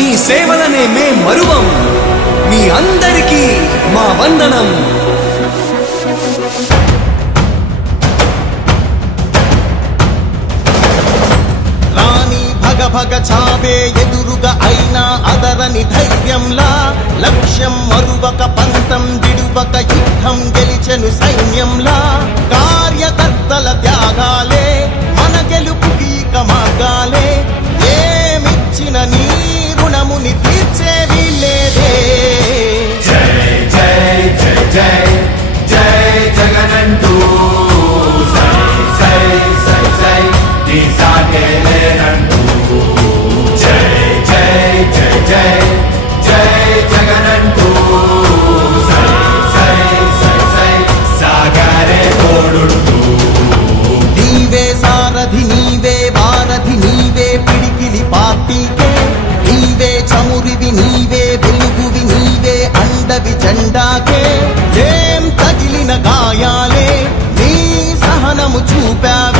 మీ సేవలనే మే మరువం. మీ అందరికీ మా వందనం. రాణి భగ భగ చావే ఎదురుగా అయినా అదరని ధైర్యంలా లక్ష్యం మరువక పంతం దిడువక యుద్ధం గెలిచెను సైన్యంలా. కార్యకర్తల త్యాగాల నీ జై జై జై జై జై జగనంటూ సై సై సై సై సాగరే తోడుంటూ నీవే సారథి నీవే వారధి నీవే పిడికిలి పార్టీకే. నీవే చమురివి నీవే వెలుగువి నీవే అండవి జెండాకే. ఏం తగిలిన గాయాలే నీ సహనము చూపావే.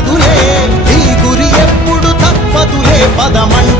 కాదులే నీ గురి ఎప్పుడు తప్పదులే. పదమంట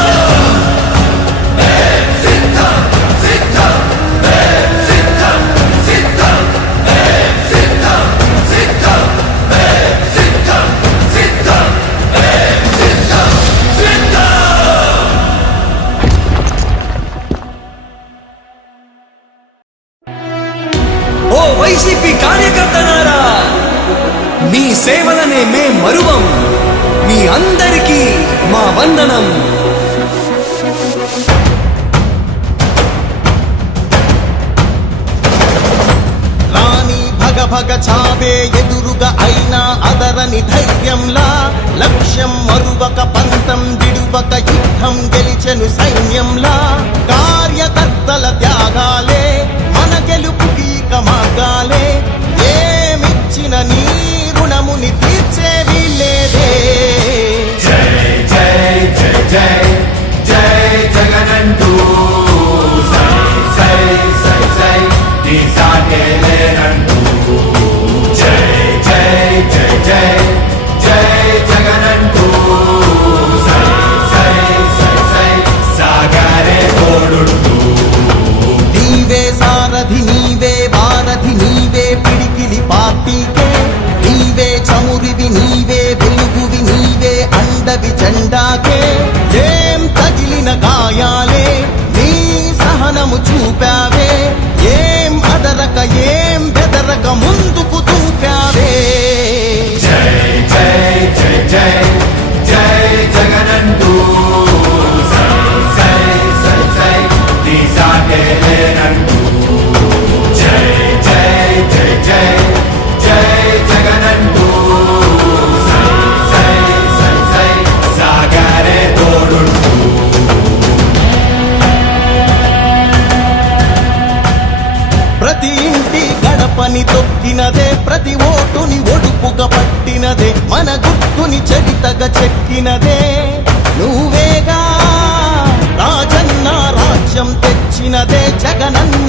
వందనం. రాణి భగ భగ చావే ఎదురుగా అయినా అదరని ధైర్యంలా లక్ష్యం మరువక పంతం విడువక యుద్ధం గెలిచెను సైన్యంలా కార్యకర్తల త్యాగాలు జెండాకే ఏం తగిలిన గాయాలే నీ సహనము చూపావే.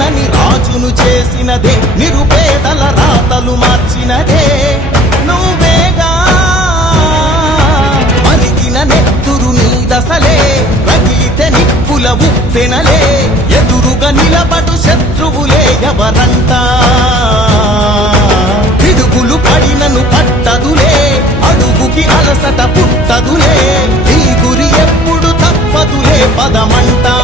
జగనన్నని రాజును చేసినదే నిరుపేదల రాతలు మార్చినదే. నువ్వేగా మరిగిన నెత్తురు నీ దశలే రగిలితే నిప్పుల ఉప్పెనలే. ఎదురుగా నిలబడు శత్రువులే ఎవరంటా? పిడుగులు పడినను పట్టదులే అడుగుకి అలసట పుట్టదులే. నీ గురి ఎప్పుడు తప్పదులే పదమంటా?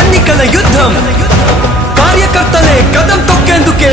ఎన్నికల యుద్ధం కార్యకర్తలే కదం తొక్కేందుకే